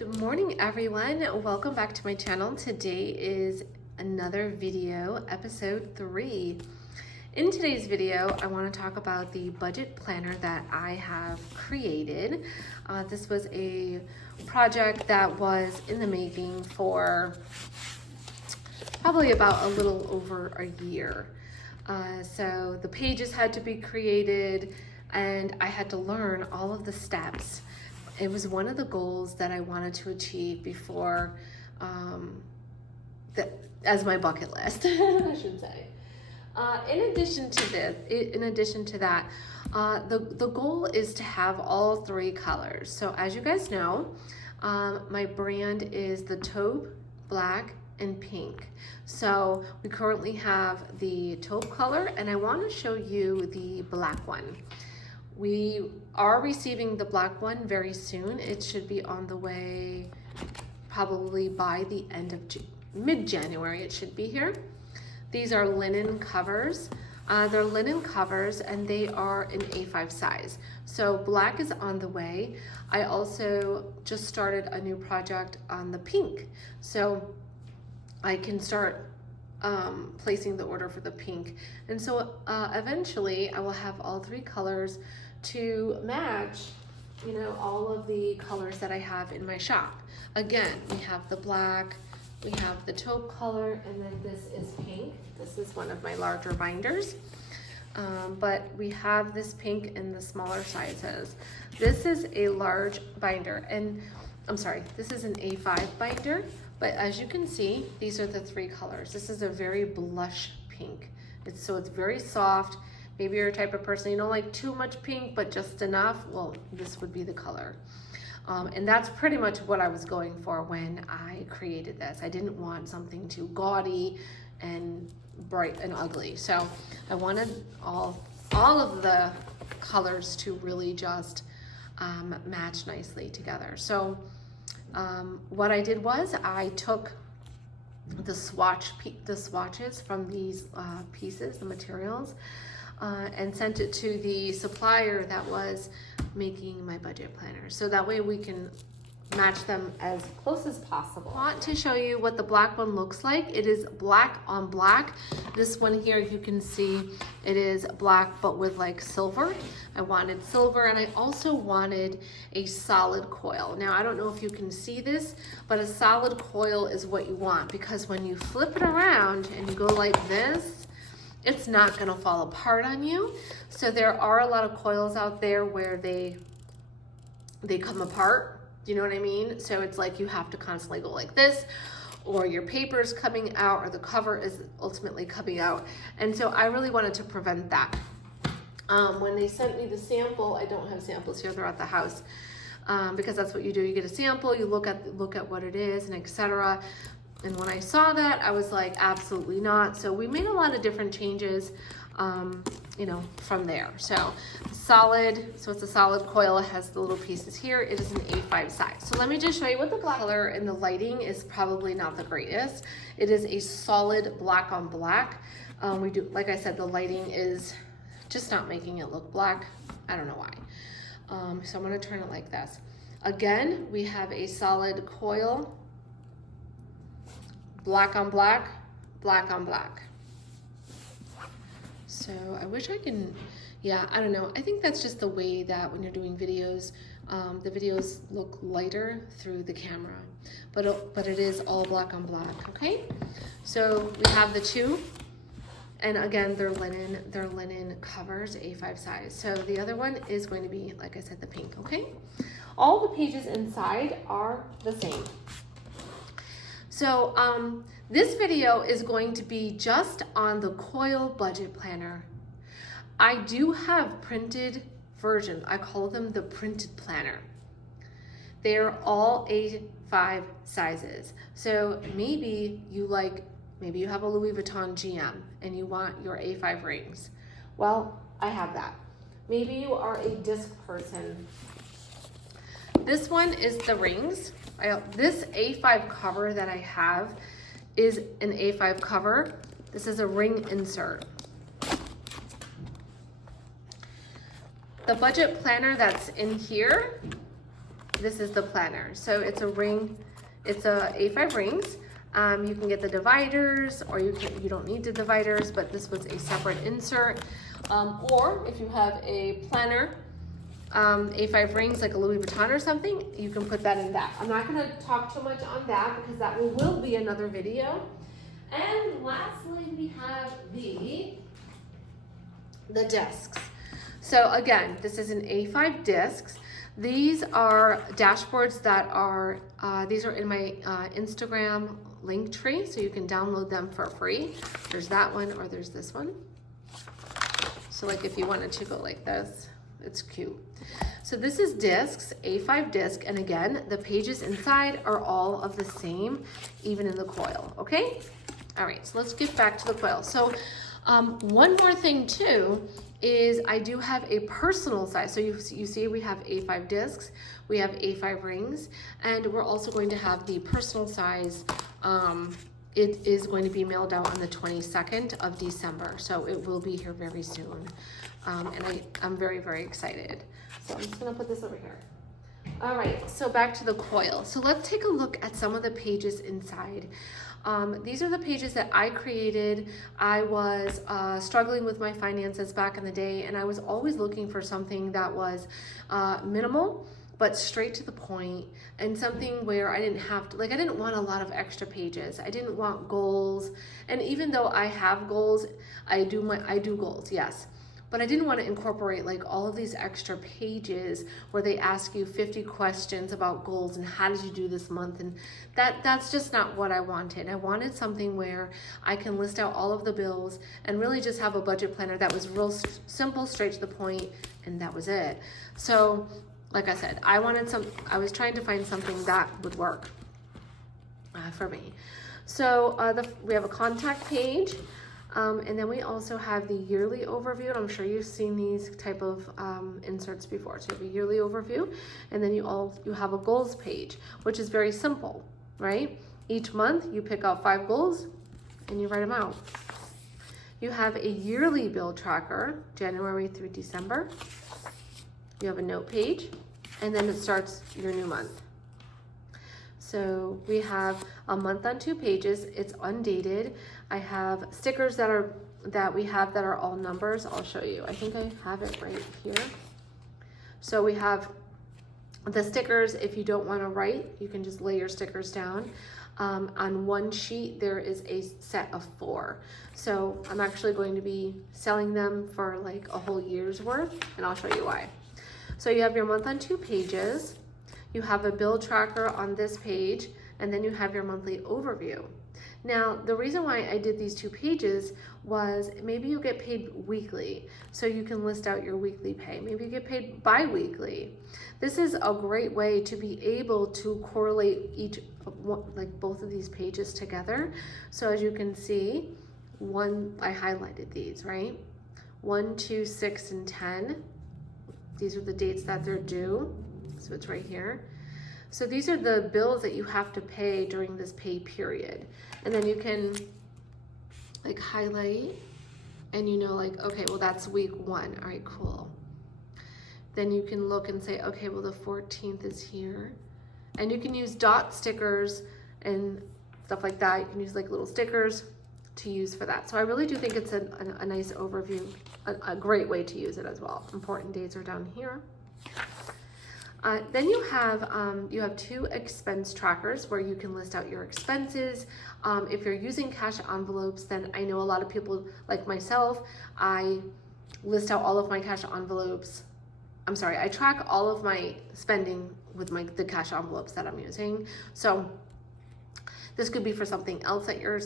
Good morning, everyone. Welcome back to my channel. Today is another video, episode 3. In today's video, I want to talk about the budget planner that I have created. This was a project that was in the making for probably about a little over a year. So the pages had to be created and I had to learn all of the steps. It was one of the goals that I wanted to achieve before, as my bucket list, I should say. In addition to that, the goal is to have all 3 colors. So as you guys know, my brand is the taupe, black, and pink. So we currently have the taupe color, and I want to show you the black one. We are receiving the black one very soon. It should be on the way probably by the end of mid-January. It should be here. These are linen covers. They're linen covers and they are an A5 size. So black is on the way. I also just started a new project on the pink. So I can start placing the order for the pink. And so eventually I will have all 3 colors to match, you know, all of the colors that I have in my shop. Again, we have the black, we have the taupe color, and then this is pink. This is one of my larger binders. But we have this pink in the smaller sizes. This is a large binder, and I'm sorry, this is an A5 binder, but as you can see, these are the 3 colors. This is a very blush pink. It's very soft. Maybe you're a type of person, you don't like too much pink, but just enough. Well, this would be the color. And that's pretty much what I was going for when I created this. I didn't want something too gaudy and bright and ugly. So I wanted all of the colors to really just match nicely together. So what I did was I took the swatches from these pieces, the materials, and sent it to the supplier that was making my budget planner. So that way we can match them as close as possible. I want to show you what the black one looks like. It is black on black. This one here, you can see it is black but with like silver. I wanted silver, and I also wanted a solid coil. Now I don't know if you can see this, but a solid coil is what you want, because when you flip it around and you go like this, it's not gonna fall apart on you. So there are a lot of coils out there where they come apart. Do you know what I mean? So it's like you have to constantly go like this, or your paper's coming out, or the cover is ultimately coming out. And so I really wanted to prevent that. When they sent me the sample, I don't have samples here, they're at the house, because that's what you do. You get a sample, you look at what it is, and etc. And when I saw that, I was like, absolutely not. So we made a lot of different changes, you know, from there. So solid, so it's a solid coil. It has the little pieces here. It is an A5 size. So let me just show you what the color, and the lighting is probably not the greatest. It is a solid black on black. Like I said, the lighting is just not making it look black. I don't know why. So I'm gonna turn it like this. Again, we have a solid coil, black on black, black on black. So I wish I can, yeah, I don't know. I think that's just the way that when you're doing videos, the videos look lighter through the camera, but it is all black on black, okay? So we have the 2, and again, they're linen covers, A5 size. So the other one is going to be, like I said, the pink, okay? All the pages inside are the same. So this video is going to be just on the coil budget planner. I do have printed versions. I call them the printed planner. They are all A5 sizes. So maybe you have a Louis Vuitton GM and you want your A5 rings. Well, I have that. Maybe you are a disc person. This one is the rings. This A5 cover that I have is an A5 cover. This is a ring insert. The budget planner that's in here this is the planner. So it's a ring, it's a A5 rings. You can get the dividers, or you don't need the dividers, but this was a separate insert. Or if you have a planner, A5 rings like a Louis Vuitton or something, you can put that in that. I'm not gonna talk too much on that because that will be another video. And lastly, we have the discs. So again, this is an A5 discs. These are dashboards that are, these are in my Instagram link tree, so you can download them for free. There's that one, or there's this one. So like if you wanted to go like this, it's cute. So this is discs, A5 disc, and again, the pages inside are all of the same, even in the coil, okay? All right, so let's get back to the coil. So one more thing too is I do have a personal size. So you see we have A5 discs, we have A5 rings, and we're also going to have the personal size. It is going to be mailed out on the 22nd of December. So it will be here very soon. And I'm very, very excited. So I'm just gonna put this over here. All right, so back to the coil. So let's take a look at some of the pages inside. These are the pages that I created. I was struggling with my finances back in the day, and I was always looking for something that was minimal, but straight to the point, and something where I didn't have to, like, I didn't want a lot of extra pages. I didn't want goals. And even though I have goals, I do goals, yes. But I didn't want to incorporate like all of these extra pages where they ask you 50 questions about goals and how did you do this month, and that's just not what I wanted. I wanted something where I can list out all of the bills and really just have a budget planner that was real simple, straight to the point, and that was it. So like I said, I was trying to find something that would work for me. So we have a contact page. And then we also have the yearly overview, and I'm sure you've seen these type of inserts before. So you have a yearly overview, and then you have a goals page, which is very simple, right? Each month you pick out 5 goals and you write them out. You have a yearly bill tracker, January through December. You have a note page, and then it starts your new month. So we have a month on 2 pages. It's undated. I have stickers that we have that are all numbers. I'll show you. I think I have it right here. So we have the stickers. If you don't want to write, you can just lay your stickers down. On one sheet, there is a set of 4. So I'm actually going to be selling them for like a whole year's worth, and I'll show you why. So you have your month on 2 pages. You have a bill tracker on this page, and then you have your monthly overview. Now, the reason why I did these 2 pages was maybe you get paid weekly, so you can list out your weekly pay. Maybe you get paid bi-weekly. This is a great way to be able to correlate both of these pages together. So as you can see, I highlighted these, right? 1, 2, 6, and 10. These are the dates that they're due. So it's right here. So these are the bills that you have to pay during this pay period. And then you can like highlight, and you know, like, okay, well that's week 1. All right, cool. Then you can look and say, okay, well the 14th is here. And you can use dot stickers and stuff like that. You can use like little stickers to use for that. So I really do think it's a nice overview, a great way to use it as well. Important dates are down here. Then you have 2 expense trackers where you can list out your expenses. If you're using cash envelopes, then I know a lot of people like myself, I list out all of my cash envelopes. I'm sorry, I track all of my spending with the cash envelopes that I'm using. So this could be for something else that you're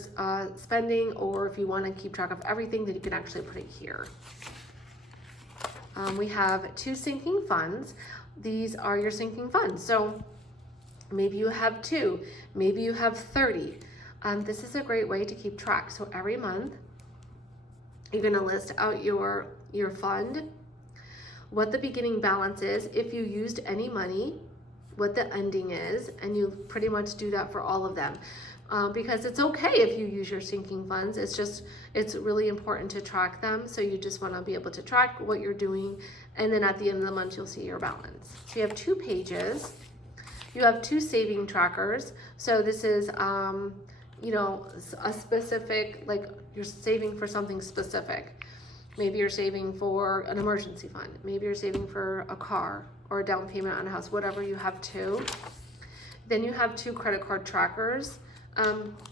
spending, or if you want to keep track of everything, then you can actually put it here. We have 2 sinking funds. These are your sinking funds. So maybe you have 2, maybe you have 30. This is a great way to keep track. So every month you're gonna list out your fund, what the beginning balance is, if you used any money, what the ending is, and you pretty much do that for all of them. Because it's okay if you use your sinking funds. It's really important to track them. So you just want to be able to track what you're doing, and then at the end of the month you'll see your balance. So you have 2 pages. You have 2 saving trackers. So this is, you know, a specific, like you're saving for something specific. Maybe you're saving for an emergency fund. Maybe you're saving for a car or a down payment on a house, whatever. You have 2. Then you have 2 credit card trackers.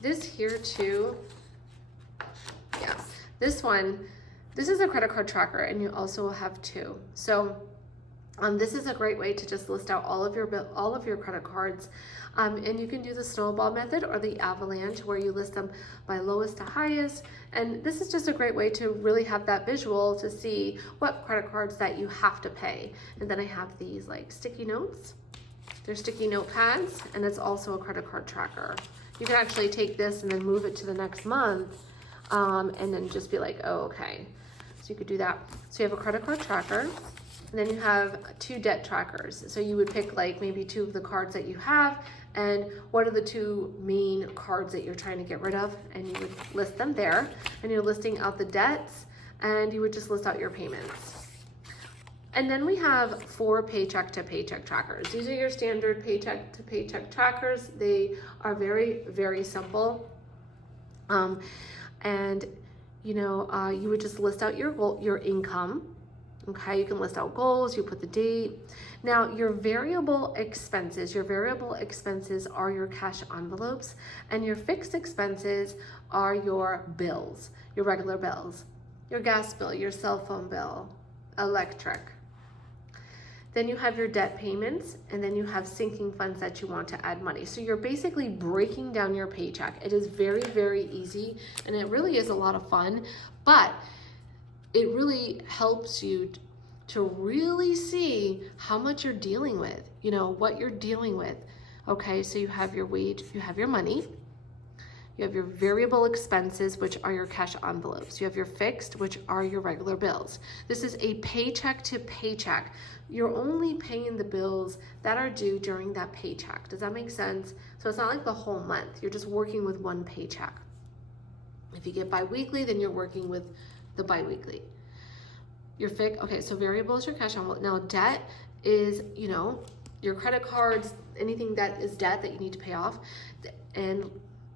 This here too, yeah, this is a credit card tracker, and you also have 2. So this is a great way to just list out all of your credit cards, and you can do the snowball method or the avalanche, where you list them by lowest to highest. And this is just a great way to really have that visual to see what credit cards that you have to pay. And then I have these like sticky notes. They're sticky notepads, and it's also a credit card tracker. You can actually take this and then move it to the next month, and then just be like, oh, okay. So you could do that. So you have a credit card tracker, and then you have 2 debt trackers. So you would pick like maybe 2 of the cards that you have, and what are the 2 main cards that you're trying to get rid of, and you would list them there, and you're listing out the debts, and you would just list out your payments. And then we have 4 paycheck to paycheck trackers. These are your standard paycheck to paycheck trackers. They are very, very simple. And you know, you would just list out your income. Okay, you can list out goals, you put the date. Now your variable expenses are your cash envelopes, and your fixed expenses are your bills, your regular bills, your gas bill, your cell phone bill, electric. Then you have your debt payments, and then you have sinking funds that you want to add money. So you're basically breaking down your paycheck. It is very, very easy, and it really is a lot of fun, but it really helps you to really see how much you're dealing with, you know, what you're dealing with. Okay, so you have your wage, you have your money, you have your variable expenses, which are your cash envelopes. You have your fixed, which are your regular bills. This is a paycheck to paycheck. You're only paying the bills that are due during that paycheck. Does that make sense? So it's not like the whole month. You're just working with one paycheck. If you get bi-weekly, then you're working with the bi-weekly. Your fixed, okay, so variable is your cash envelope. Now debt is, you know, your credit cards, anything that is debt that you need to pay off, and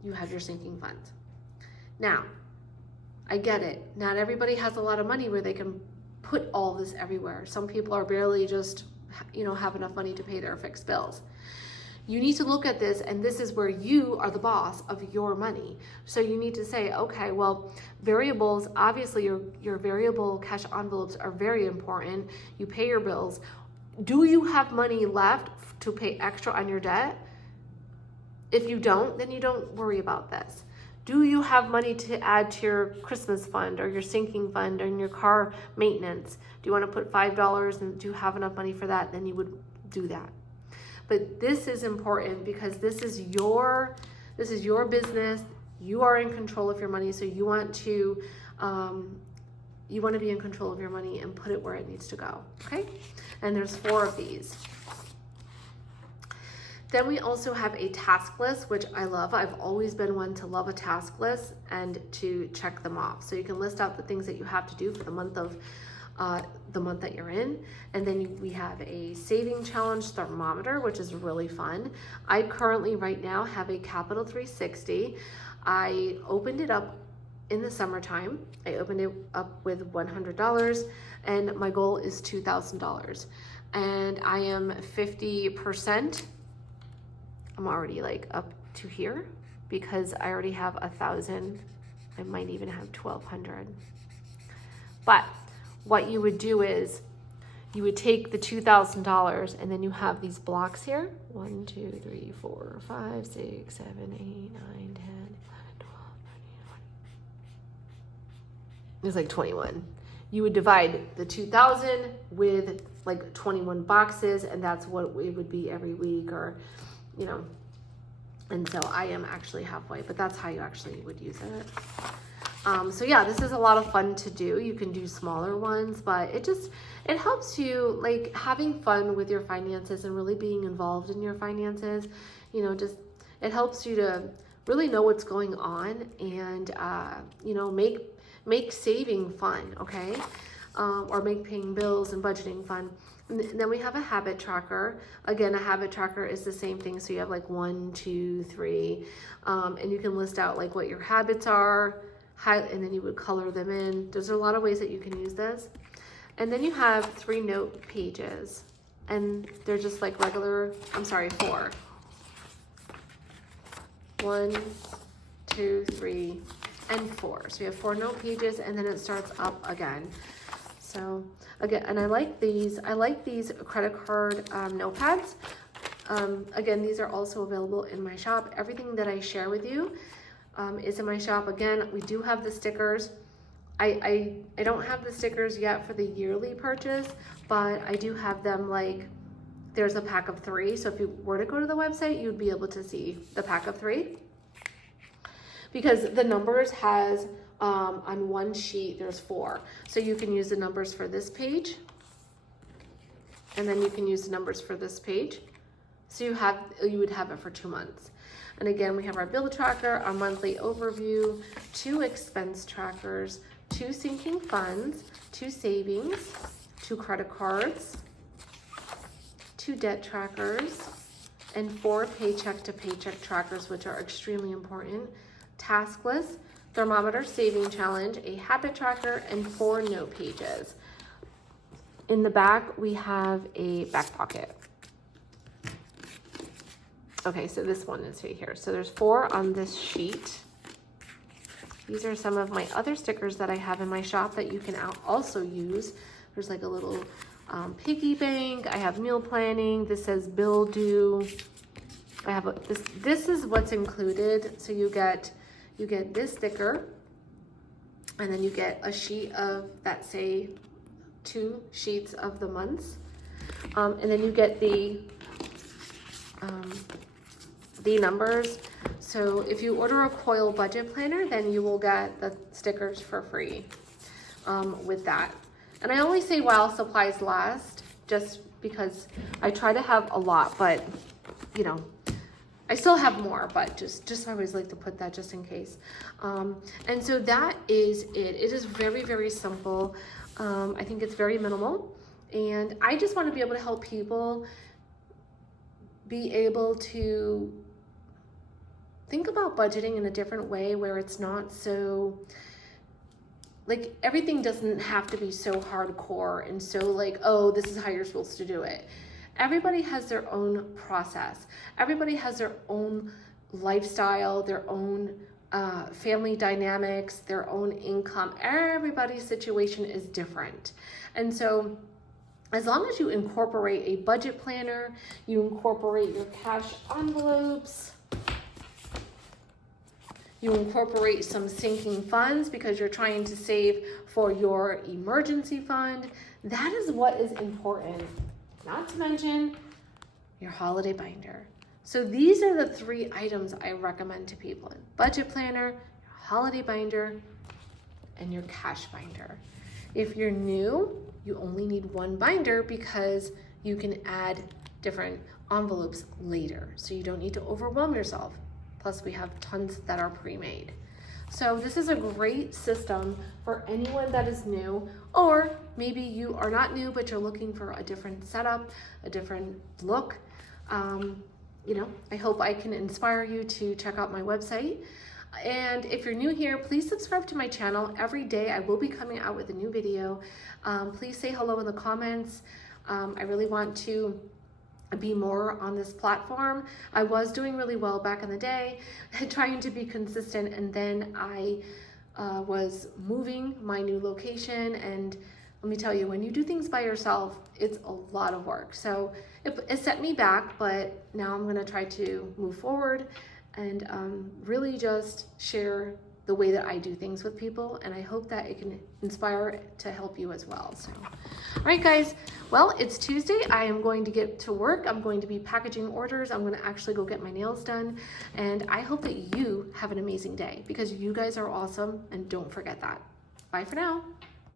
you have your sinking funds. Now, I get it. Not everybody has a lot of money where they can put all this everywhere. Some people are barely just, you know, have enough money to pay their fixed bills. You need to look at this, and this is where you are the boss of your money. So you need to say, okay, well, variables, obviously your variable cash envelopes are very important. You pay your bills. Do you have money left to pay extra on your debt? If you don't, then you don't worry about this. Do you have money to add to your Christmas fund or your sinking fund or your car maintenance? Do you want to put $5 and do you have enough money for that? Then you would do that. But this is important because this is your business. You are in control of your money, so you want to be in control of your money and put it where it needs to go. Okay? And there's 4 of these. Then we also have a task list, which I love. I've always been one to love a task list and to check them off. So you can list out the things that you have to do for the month that you're in. And then we have a saving challenge thermometer, which is really fun. I currently right now have a Capital 360. I opened it up in the summertime. I opened it up with $100, and my goal is $2,000. And I am 50%. I'm already like up to here because I already have 1,000. I might even have 1,200. But what you would do is you would take the $2,000 and then you have these blocks here. 1, 2, 3, 4, 5, 6, 7, 8, 9, 10, 11, 12, 13, 14. It's like 21. You would divide the 2,000 with like 21 boxes, and that's what it would be every week, or you know, and so I am actually halfway, but that's how you actually would use it. So yeah, this is a lot of fun to do. You can do smaller ones, but it helps you like having fun with your finances and really being involved in your finances. You know, just, it helps you to really know what's going on and, you know, make saving fun. Okay. or make paying bills and budgeting fun. And then we have a habit tracker. Again, a habit tracker is the same thing. So you have like 1, 2, 3, and you can list out like what your habits are, and then you would color them in. There's a lot of ways that you can use this. And then you have 3 note pages, and they're just like regular, 4. 1, 2, 3, and 4. So you have 4 note pages, and then it starts up again. So again, and I like these credit card notepads. Again, these are also available in my shop. Everything that I share with you is in my shop. Again, we do have the stickers. I don't have the stickers yet for the yearly purchase, but I do have them. Like, there's a pack of 3. So if you were to go to the website, you'd be able to see the pack of 3. Because the numbers has, on one sheet, there's 4. So you can use the numbers for this page, and then you can use the numbers for this page. So you would have it for 2 months. And again, we have our bill tracker, our monthly overview, 2 expense trackers, 2 sinking funds, 2 savings, 2 credit cards, 2 debt trackers, and 4 paycheck to paycheck trackers, which are extremely important. Task list, thermometer saving challenge, a habit tracker, and 4 note pages. In the back, we have a back pocket. Okay, so this one is right here. So there's 4 on this sheet. These are some of my other stickers that I have in my shop that you can also use. There's like a little piggy bank. I have meal planning. This says bill due. I have this is what's included. So you get this sticker, and then you get a sheet of that, say 2 sheets of the months, and then you get the numbers. So if you order a coil budget planner, then you will get the stickers for free with that. And I always say while supplies last, just because I try to have a lot, but you know, I still have more, but just I always like to put that just in case. And so that is it. It is very, very simple. I think it's very minimal. And I just want to be able to help people be able to think about budgeting in a different way, where it's not so, like, everything doesn't have to be so hardcore and so like, oh, this is how you're supposed to do it. Everybody has their own process. Everybody has their own lifestyle, their own family dynamics, their own income. Everybody's situation is different. And so as long as you incorporate a budget planner, you incorporate your cash envelopes, you incorporate some sinking funds because you're trying to save for your emergency fund, that is what is important. Not to mention your holiday binder. So these are the 3 items I recommend to people: budget planner, your holiday binder, and your cash binder. If you're new, you only need 1 binder because you can add different envelopes later. So you don't need to overwhelm yourself. Plus we have tons that are pre-made. So this is a great system for anyone that is new, or maybe you are not new, but you're looking for a different setup, a different look. You know, I hope I can inspire you to check out my website. And if you're new here, please subscribe to my channel. Every day I will be coming out with a new video. Please say hello in the comments. I really want to be more on this platform. I was doing really well back in the day, trying to be consistent, and then I was moving my new location, and let me tell you, when you do things by yourself, it's a lot of work. So it set me back, but now I'm gonna try to move forward and really just share the way that I do things with people, and I hope that it can inspire to help you as well. So, all right, guys, well, it's Tuesday. I am going to get to work. I'm going to be packaging orders. I'm gonna actually go get my nails done, and I hope that you have an amazing day because you guys are awesome, and don't forget that. Bye for now.